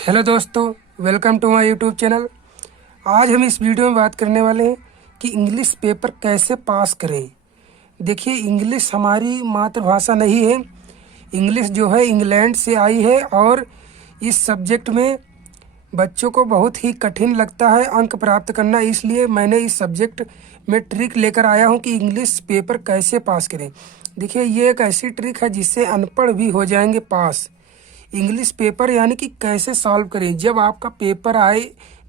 Hello दोस्तों, welcome to my YouTube channel. आज हम इस वीडियो में बात करने वाले हैं कि इंग्लिश पेपर कैसे पास करें। देखिए, इंग्लिश हमारी मातृभाषा नहीं है। इंग्लिश जो है इंग्लैंड से आई है और इस सब्जेक्ट में बच्चों को बहुत ही कठिन लगता है अंक प्राप्त करना। इसलिए मैंने इस सब्जेक्ट में ट्रिक लेकर आया हूं कि इंग्लिश पेपर कैसे पास करें। देखिए, ये एक ऐसी ट्रिक है जिससे अनपढ़ भी हो जाएंगे पास। इंग्लिश पेपर यानी कि कैसे सॉल्व करें। जब आपका पेपर आए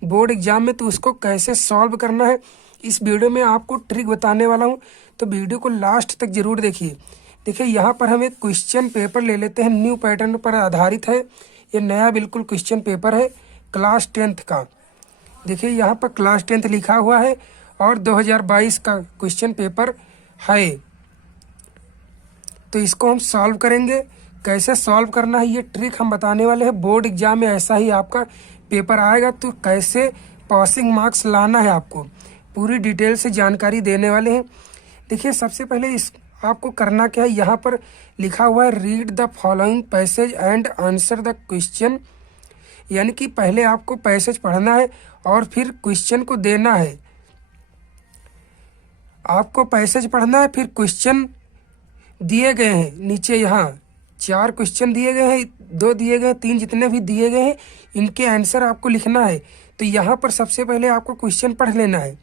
बोर्ड एग्जाम में तो उसको कैसे सॉल्व करना है, इस वीडियो में आपको ट्रिक बताने वाला हूं। तो वीडियो को लास्ट तक जरूर देखिए। देखिए, यहाँ पर हम एक क्वेश्चन पेपर ले लेते हैं, न्यू पैटर्न पर आधारित है। ये नया बिल्कुल क्वेश्चन पेपर है क्लास 10th का। देखिए, यहाँ पर क्लास 10th लिखा हुआ है और 2022 का क्वेश्चन पेपर है। तो इसको हम सॉल्व करेंगे। कैसे सॉल्व करना है ये ट्रिक हम बताने वाले हैं। बोर्ड एग्जाम में ऐसा ही आपका पेपर आएगा तो कैसे पासिंग मार्क्स लाना है आपको पूरी डिटेल से जानकारी देने वाले हैं। देखिए, सबसे पहले इस आपको करना क्या है, यहाँ पर लिखा हुआ है read the following passage and answer the question. यानी कि पहले आपको पैसेज पढ़ना है और फिर क्वेश्चन को देना है। आपको पैसेज पढ़ना है, फिर क्वेश्चन दिए गए हैं नीचे। यहाँ 4 क्वेश्चन दिए गए हैं, 2 दिए गए हैं, 3 जितने भी दिए गए हैं इनके आंसर आपको लिखना है। तो यहाँ पर सबसे पहले आपको क्वेश्चन पढ़ लेना है।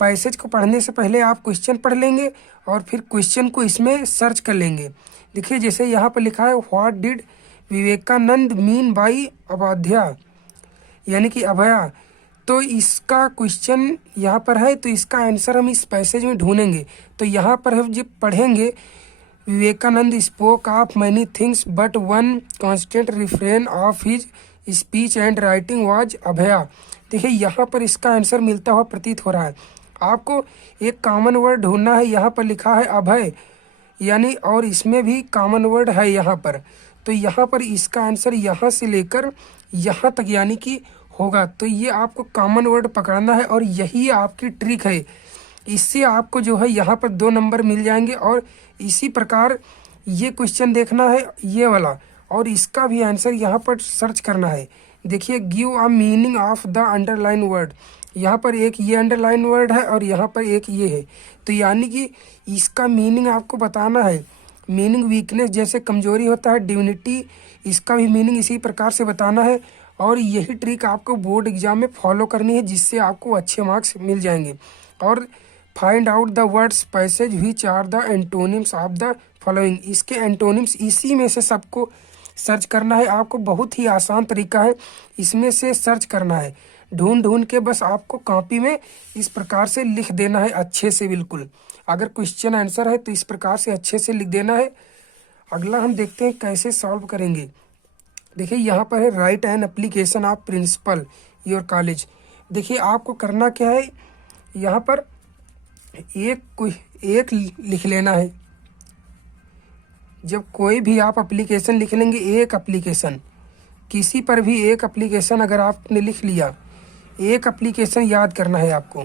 पैसेज को पढ़ने से पहले आप क्वेश्चन पढ़ लेंगे और फिर क्वेश्चन को इसमें सर्च कर लेंगे। देखिए, जैसे यहाँ पर लिखा है what did Vivekananda mean by अवध्या, यानी कि अभया। तो इसका क्वेश्चन यहाँ पर है, तो इसका आंसर हम इस पैसेज में ढूंढेंगे। तो यहाँ पर हम जब पढ़ेंगे Vivekananda spoke of many things but one constant refrain of his speech and writing was अभया। देखिए, यहाँ पर इसका आंसर मिलता हुआ प्रतीत हो रहा है। आपको एक कॉमन वर्ड ढूंढना है। यहाँ पर लिखा है अभय, यानी और इसमें भी कॉमन वर्ड है यहाँ पर। तो यहाँ पर इसका आंसर यहाँ से लेकर यहाँ तक यानी कि होगा। तो ये आपको कॉमन वर्ड पकड़ना है और यही आपकी ट्रिक है। इससे आपको जो है यहाँ पर 2 नंबर मिल जाएंगे। और इसी प्रकार ये क्वेश्चन देखना है ये वाला, और इसका भी आंसर यहाँ पर सर्च करना है। देखिए, give a meaning of the underline word. यहाँ पर एक ये अंडरलाइन वर्ड है और यहाँ पर एक ये है। तो यानी कि इसका मीनिंग आपको बताना है। मीनिंग वीकनेस जैसे कमजोरी होता है, डिविनिटी, इसका भी मीनिंग इसी प्रकार से बताना है। और यही ट्रिक आपको बोर्ड एग्जाम में फॉलो करनी है जिससे आपको अच्छे मार्क्स मिल जाएंगे। और find out the words passage which are the antonyms of the following. इसके एंटोनिम्स इसी में से सबको सर्च करना है। आपको बहुत ही आसान तरीका है, इसमें से सर्च करना है। ढूंढ ढूंढ के बस आपको कॉपी में इस प्रकार से लिख देना है अच्छे से। बिल्कुल, अगर क्वेश्चन आंसर है तो इस प्रकार से अच्छे से लिख देना है। अगला हम देखते हैं कैसे सॉल्व करेंगे। देखिए, यहाँ पर है write an application of principal your college. देखिए, आपको करना क्या है, यहाँ पर एक लिख लेना है। जब कोई भी आप एप्लीकेशन लिख लेंगे, एक एप्लीकेशन, किसी पर भी एक एप्लीकेशन अगर आपने लिख लिया, एक एप्लीकेशन याद करना है आपको।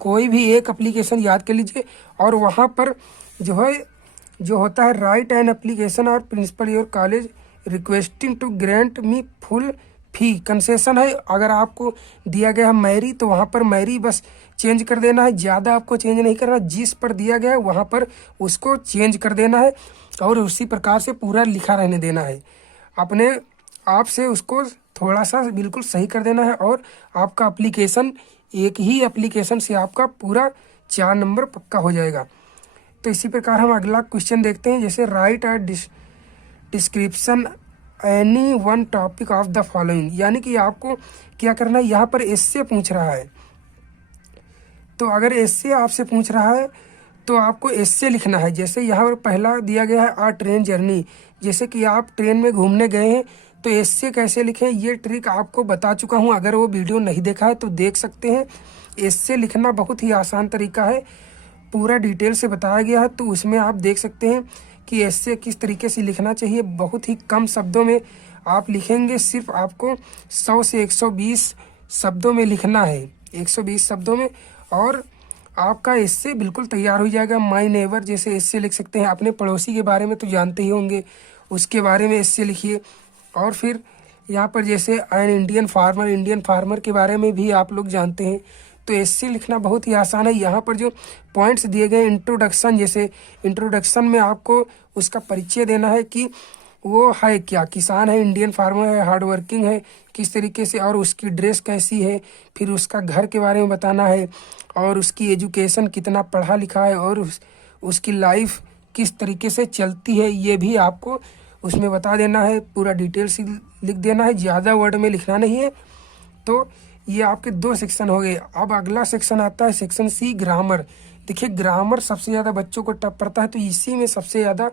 कोई भी एक एप्लीकेशन याद कर लीजिए और वहाँ पर जो होता है राइट एन एप्लीकेशन और principal your college requesting to grant me full fee concession है। अगर आपको दिया गया है मैरी तो वहाँ पर मैरी बस चेंज कर देना है, ज़्यादा आपको चेंज नहीं करना। जिस पर दिया गया है वहाँ पर उसको चेंज कर देना है और उसी प्रकार से पूरा लिखा रहने देना है। अपने आप से उसको थोड़ा सा बिल्कुल सही कर देना है और आपका एप्लीकेशन, एक ही एप्लीकेशन से आपका पूरा 4 नंबर पक्का हो जाएगा। तो इसी प्रकार हम अगला क्वेश्चन देखते हैं। जैसे right a description any one topic of the following. यानी कि आपको क्या करना है, यहाँ पर एस्से पूछ रहा है। तो अगर एस्से आपसे पूछ रहा है तो आपको एस्से लिखना है। जैसे यहाँ पर पहला दिया गया है आ ट्रेन जर्नी, जैसे कि आप ट्रेन में घूमने गए हैं। तो एस्से कैसे लिखें ये ट्रिक आपको बता चुका हूँ। अगर वो वीडियो नहीं देखा है तो देख सकते हैं। एस्से लिखना बहुत ही आसान तरीका है, पूरा डिटेल से बताया गया है। तो उसमें आप देख सकते हैं कि एस्से किस तरीके से लिखना चाहिए। बहुत ही कम शब्दों में आप लिखेंगे। सिर्फ आपको 100 से 120 शब्दों में लिखना है, 120 शब्दों में, और आपका एस्से बिल्कुल तैयार हो जाएगा। माय नेबर जैसे एस्से लिख सकते हैं। अपने पड़ोसी के बारे में तो जानते ही होंगे, उसके बारे में एस्से लिखिए। और फिर यहाँ पर जैसे एन इंडियन फार्मर के बारे में भी आप लोग जानते हैं, तो ऐसे लिखना बहुत ही आसान है। यहाँ पर जो पॉइंट्स दिए गए इंट्रोडक्शन, जैसे इंट्रोडक्शन में आपको उसका परिचय देना है कि वो है क्या, किसान है, इंडियन फार्मर है, हार्ड वर्किंग है किस तरीके से, और उसकी ड्रेस कैसी है, फिर उसका घर के बारे में बताना है, और उसकी एजुकेशन कितना पढ़ा लिखा है, और उसकी लाइफ किस तरीके से चलती है, ये भी आपको उसमें बता देना है। पूरा डिटेल्स लिख देना है, ज़्यादा वर्ड में लिखना नहीं है। तो ये आपके 2 सेक्शन हो गए। अब अगला सेक्शन आता है सेक्शन सी, ग्रामर। देखिए ग्रामर सबसे ज़्यादा बच्चों को टफ पड़ता है, तो इसी में सबसे ज़्यादा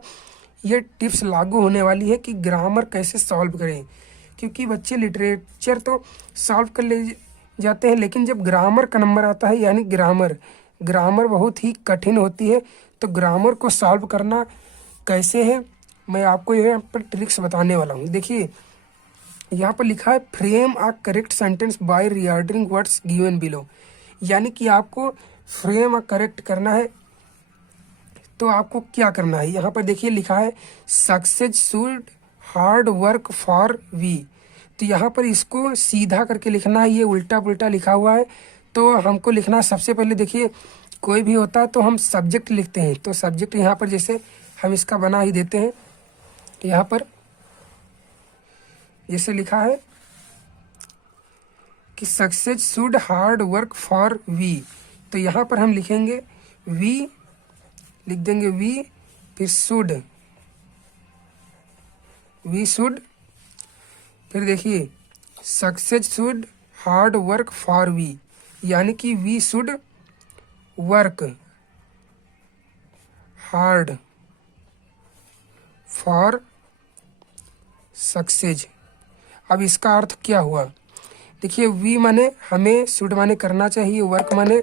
ये टिप्स लागू होने वाली है कि ग्रामर कैसे सॉल्व करें, क्योंकि बच्चे लिटरेचर तो सॉल्व कर ले जाते हैं, लेकिन जब ग्रामर का नंबर आता है, यानी ग्रामर बहुत ही कठिन होती है। तो ग्रामर को सॉल्व करना कैसे है, मैं आपको यहाँ पर ट्रिक्स बताने वाला हूँ। देखिए यहाँ पर लिखा है frame a correct sentence by reordering words given below, यानी कि आपको फ्रेम करेक्ट करना है। तो आपको क्या करना है, यहाँ पर देखिए लिखा है success should hard work for we. तो यहाँ पर इसको सीधा करके लिखना है, ये उल्टा पुल्टा लिखा हुआ है। तो हमको लिखना है, सबसे पहले देखिए कोई भी होता है तो हम सब्जेक्ट लिखते हैं, तो सब्जेक्ट यहाँ पर जैसे हम इसका बना ही देते हैं। यहाँ पर जैसे लिखा है कि success should hard work for we, तो यहाँ पर हम लिखेंगे वी, लिख देंगे वी, फिर वी शुड, फिर देखिए success should hard work for we, यानी कि we should work hard for success. अब इसका अर्थ क्या हुआ, देखिए वी माने हमें, शुड माने करना चाहिए, वर्क माने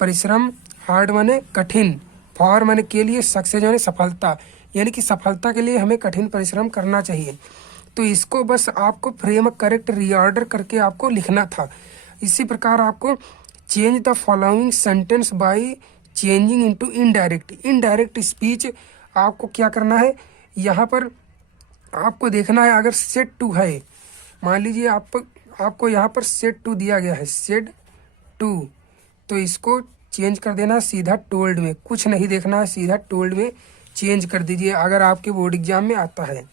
परिश्रम, हार्ड माने कठिन, फॉर माने के लिए, सक्सेस माने सफलता, यानी कि सफलता के लिए हमें कठिन परिश्रम करना चाहिए। तो इसको बस आपको फ्रेम करेक्ट रीऑर्डर करके आपको लिखना था। इसी प्रकार आपको change the following sentence by changing into indirect speech. आपको क्या करना है, यहाँ पर आपको देखना है, अगर सेट टू है, मान लीजिए आपको यहाँ पर सेट टू दिया गया है, सेट टू, तो इसको चेंज कर देना सीधा टोल्ड में, कुछ नहीं देखना है, सीधा टोल्ड में चेंज कर दीजिए अगर आपके बोर्ड एग्जाम में आता है।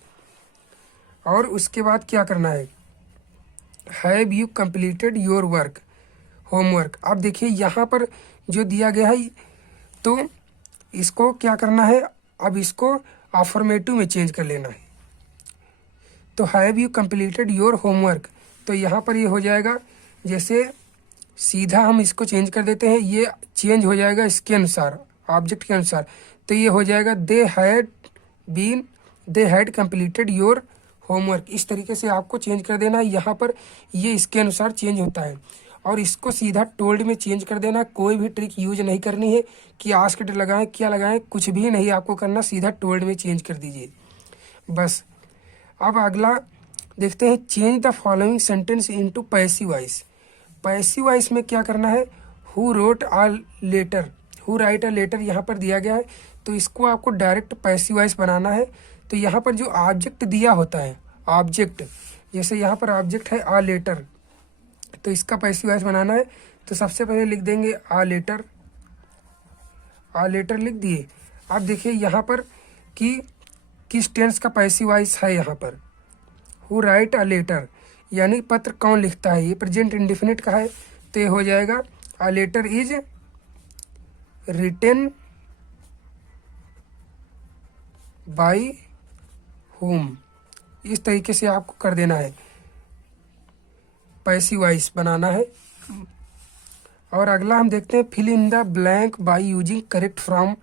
और उसके बाद क्या करना है, have you completed your work, homework. अब देखिए यहाँ पर जो दिया गया है, तो इसको क्या करना है, अब इसको अफर्मेटिव में चेंज कर लेना है। तो have you completed your homework, तो यहाँ पर ये हो जाएगा, जैसे सीधा हम इसको चेंज कर देते हैं, ये चेंज हो जाएगा इसके अनुसार, ऑब्जेक्ट के अनुसार। तो ये हो जाएगा they had completed your homework. इस तरीके से आपको चेंज कर देना है, यहाँ पर ये इसके अनुसार चेंज होता है। और इसको सीधा टोल्ड में चेंज कर देना, कोई भी ट्रिक यूज नहीं करनी है कि आस्क्ड लगाएं, क्या लगाएं, कुछ भी नहीं आपको करना, सीधा टोल्ड में चेंज कर दीजिए बस। अब अगला देखते हैं, change the following sentence into passive voice. Passive voice में क्या करना है, who wrote a letter, who write a letter यहाँ पर दिया गया है, तो इसको आपको डायरेक्ट पैसिव वॉइस बनाना है। तो यहाँ पर जो ऑब्जेक्ट दिया होता है, ऑब्जेक्ट, जैसे यहाँ पर ऑब्जेक्ट है अ लेटर, तो इसका पैसिव वॉइस बनाना है। तो सबसे पहले लिख देंगे अ लेटर, लिख दिए। अब देखिए यहाँ पर कि किस टेंस का पैसिव वॉइस है, यहाँ पर हु राइट अ लेटर, यानी पत्र कौन लिखता है, ये प्रेजेंट इंडेफिनिट का है, तो ये हो जाएगा a letter is written by whom. इस तरीके से आपको कर देना है, पैसिव वॉइस बनाना है। और अगला हम देखते हैं, fill in the blank by using correct form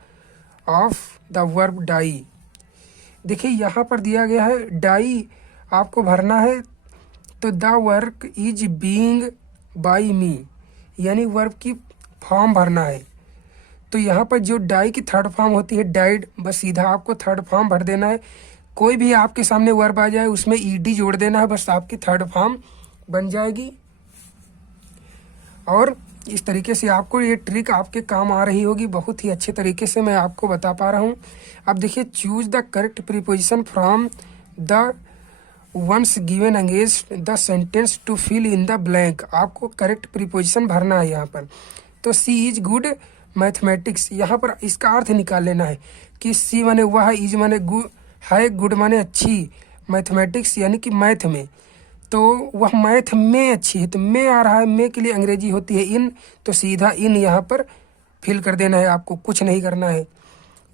of the verb die. देखिए यहाँ पर दिया गया है डाई, आपको भरना है, तो the work is being by me, यानी वर्ब की फॉर्म भरना है। तो यहाँ पर जो डाई की थर्ड फॉर्म होती है डाइड, बस सीधा आपको थर्ड फॉर्म भर देना है। कोई भी आपके सामने वर्ब आ जाए उसमें ईडी जोड़ देना है, बस आपकी थर्ड फॉर्म बन जाएगी। और इस तरीके से आपको ये ट्रिक आपके काम आ रही होगी, बहुत ही अच्छे तरीके से मैं आपको बता पा रहा हूँ। अब देखिए, choose the correct preposition from the ones given against the sentence to fill in the blank. आपको करेक्ट प्रीपोजिशन भरना है यहाँ पर। तो सी इज गुड मैथमेटिक्स, यहाँ पर इसका अर्थ निकाल लेना है कि सी माने वह, इज माने है, गुड माने अच्छी, मैथमेटिक्स यानी कि मैथ में, तो वह मैथ में अच्छी है। तो में आ रहा है, में के लिए अंग्रेजी होती है इन, तो सीधा इन यहाँ पर फिल कर देना है, आपको कुछ नहीं करना है।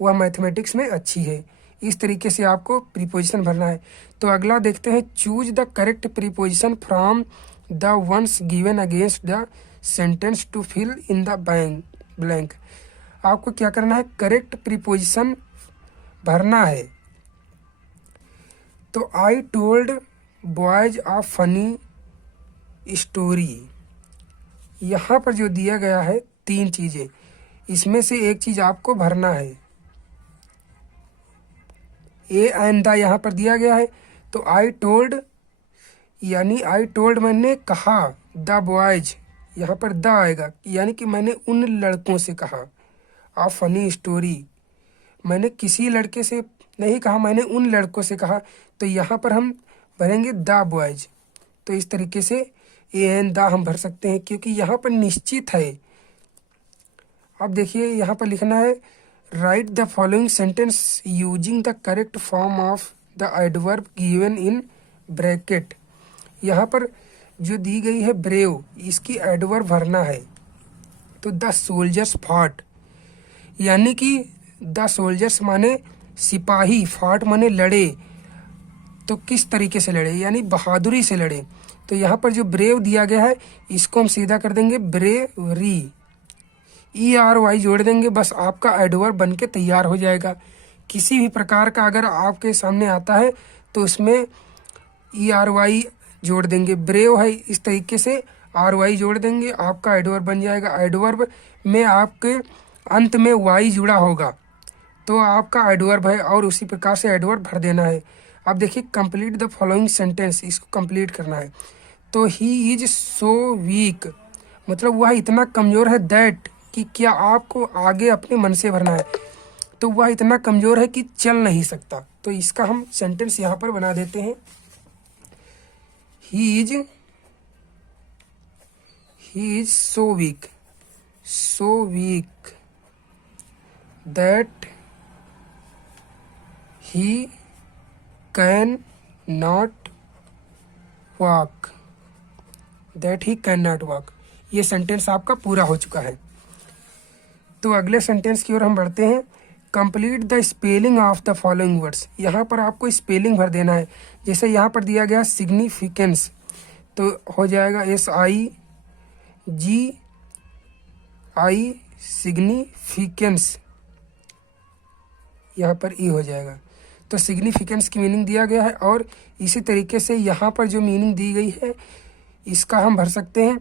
वह मैथमेटिक्स में अच्छी है। इस तरीके से आपको प्रीपोजिशन भरना है। तो अगला देखते हैं, choose the correct preposition from the ones given against the sentence to fill in the blank. आपको क्या करना है, करेक्ट प्रीपोजिशन भरना है। तो I told boys a funny story, यहाँ पर जो दिया गया है 3 चीजें, इसमें से एक चीज आपको भरना है। ए एंड द यहाँ पर दिया गया है, तो आई टोल्ड यानी आई टोल्ड मैंने कहा, द बॉयज यहाँ पर द आएगा यानी कि मैंने उन लड़कों से कहा। अ फनी स्टोरी मैंने किसी लड़के से नहीं कहा, मैंने उन लड़कों से कहा, तो यहाँ पर हम भरेंगे द बॉयज। तो इस तरीके से ए एन द हम भर सकते हैं, क्योंकि यहाँ पर निश्चित है। अब देखिए यहाँ पर लिखना है, right the following sentence using the correct form of the adverb given in bracket. यहाँ पर जो दी गई है ब्रेव, इसकी एडवर्ब भरना है। तो द सोल्जर्स फॉट, यानी कि द सोल्जर्स माने सिपाही, फॉट माने लड़े, तो किस तरीके से लड़े, यानी बहादुरी से लड़े। तो यहाँ पर जो ब्रेव दिया गया है, इसको हम सीधा कर देंगे ब्रेवरी, ERY जोड़ देंगे, बस आपका एडवर्ब बन के तैयार हो जाएगा। किसी भी प्रकार का अगर आपके सामने आता है तो उसमें ERY जोड़ देंगे। ब्रेव है, इस तरीके से RY जोड़ देंगे, आपका एडवर्ब बन जाएगा। एडवर्ब में आपके अंत में Y जुड़ा होगा तो आपका एडवर्ब है, और उसी प्रकार से एडवर्ब भर देना है। अब देखिए, कंप्लीट द फॉलोइंग सेंटेंस, इसको कंप्लीट करना है। तो ही इज सो वीक, मतलब वह इतना कमज़ोर है, दैट कि क्या आपको आगे अपने मन से भरना है, तो वह इतना कमज़ोर है कि चल नहीं सकता। तो इसका हम सेंटेंस यहाँ पर बना देते हैं, he is so weak that he can not walk. ये सेंटेंस आपका पूरा हो चुका है। तो अगले सेंटेंस की ओर हम बढ़ते हैं, complete the spelling of the following words. यहाँ पर आपको स्पेलिंग भर देना है। जैसे यहाँ पर दिया गया सिग्निफिकेंस, तो हो जाएगा SIGI सिग्निफिकेंस, यहाँ पर E हो जाएगा। तो सिग्निफिकेंस की मीनिंग दिया गया है, और इसी तरीके से यहाँ पर जो मीनिंग दी गई है इसका हम भर सकते हैं।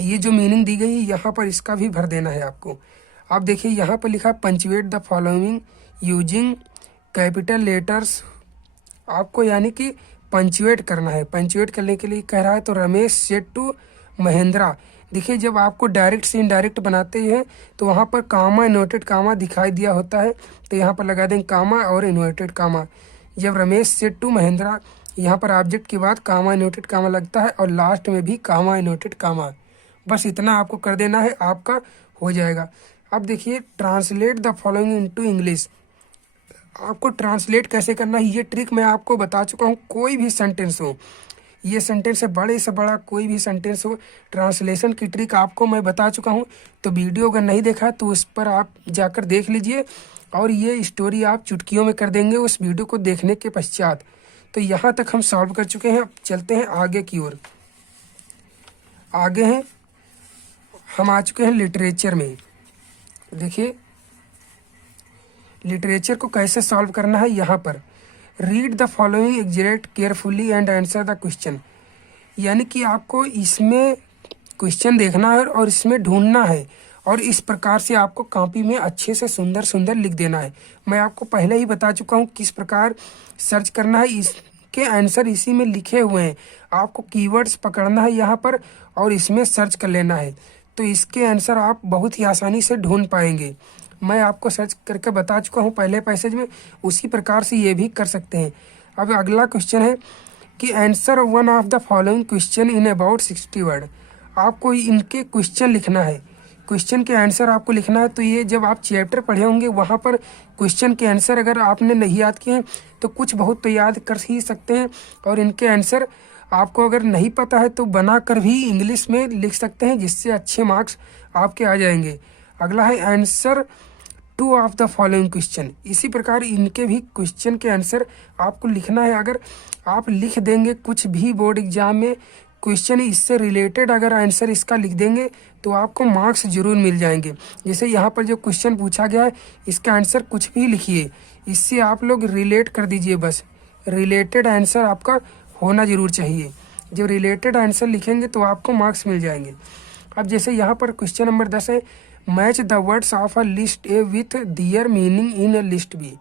ये जो मीनिंग दी गई है यहाँ पर इसका भी भर देना है आपको। आप देखिए यहाँ पर लिखा punctuate the following using capital letters. आपको यानी कि पंचुएट करना है। पंचुएट करने के लिए कह रहा है, तो रमेश सेड टू महेंद्रा। देखिए, जब आपको डायरेक्ट से इनडायरेक्ट बनाते हैं तो वहाँ पर कामा, इन्वर्टेड कामा दिखाई दिया होता है, तो यहाँ पर लगा देंगे कामा और इन्वर्टेड कामा। जब रमेश सेड टू महेंद्रा, यहाँ पर ऑब्जेक्ट के बाद कामा इन्वर्टेड कामा लगता है, और लास्ट में भी कामा इन्वर्टेड कामा। बस इतना आपको कर देना है, आपका हो जाएगा। अब देखिए, translate the following into English. आपको ट्रांसलेट कैसे करना है ये ट्रिक मैं आपको बता चुका हूँ। कोई भी सेंटेंस हो, ये सेंटेंस है बड़े से बड़ा, कोई भी सेंटेंस हो, ट्रांसलेशन की ट्रिक आपको मैं बता चुका हूँ। तो वीडियो अगर नहीं देखा तो उस पर आप जाकर देख लीजिए, और ये स्टोरी आप चुटकियों में कर देंगे उस वीडियो को देखने के पश्चात। तो यहाँ तक हम सॉल्व कर चुके हैं। अब चलते हैं आगे की ओर। आगे हैं, हम आ चुके हैं लिटरेचर में। देखिए, लिटरेचर को कैसे सॉल्व करना है। यहाँ पर read the following exact carefully and answer the question, यानी कि आपको इसमें क्वेश्चन देखना है और इसमें ढूंढना है, और इस प्रकार से आपको कॉपी में अच्छे से सुंदर सुंदर लिख देना है। मैं आपको पहले ही बता चुका हूँ किस प्रकार सर्च करना है। इसके आंसर इसी में लिखे हुए हैं, आपको कीवर्ड्स पकड़ना है यहाँ पर और इसमें सर्च कर लेना है, तो इसके आंसर आप बहुत ही आसानी से ढूंढ पाएंगे। मैं आपको सर्च करके बता चुका हूँ पहले पैसेज में, उसी प्रकार से ये भी कर सकते हैं। अब अगला क्वेश्चन है, कि answer one of the following question in about 60 word. आपको इनके क्वेश्चन लिखना है, क्वेश्चन के आंसर आपको लिखना है। तो ये जब आप चैप्टर पढ़े होंगे वहाँ पर क्वेश्चन के आंसर अगर आपने नहीं याद किए हैं तो कुछ बहुत तो याद कर ही सकते हैं, और इनके आंसर आपको अगर नहीं पता है तो बना कर भी इंग्लिश में लिख सकते हैं, जिससे अच्छे मार्क्स आपके आ जाएंगे। अगला है answer two of the following question. इसी प्रकार इनके भी क्वेश्चन के आंसर आपको लिखना है। अगर आप लिख देंगे कुछ भी बोर्ड एग्जाम में क्वेश्चन इससे रिलेटेड अगर आंसर इसका लिख देंगे तो आपको मार्क्स जरूर मिल जाएंगे। जैसे यहाँ पर जो क्वेश्चन पूछा गया है इसका आंसर कुछ भी लिखिए, इससे आप लोग रिलेट कर दीजिए, बस रिलेटेड आंसर आपका होना जरूर चाहिए। जब रिलेटेड आंसर लिखेंगे तो आपको मार्क्स मिल जाएंगे। अब जैसे यहाँ पर क्वेश्चन नंबर 10 है, match the words of a list A with their meaning in a list B.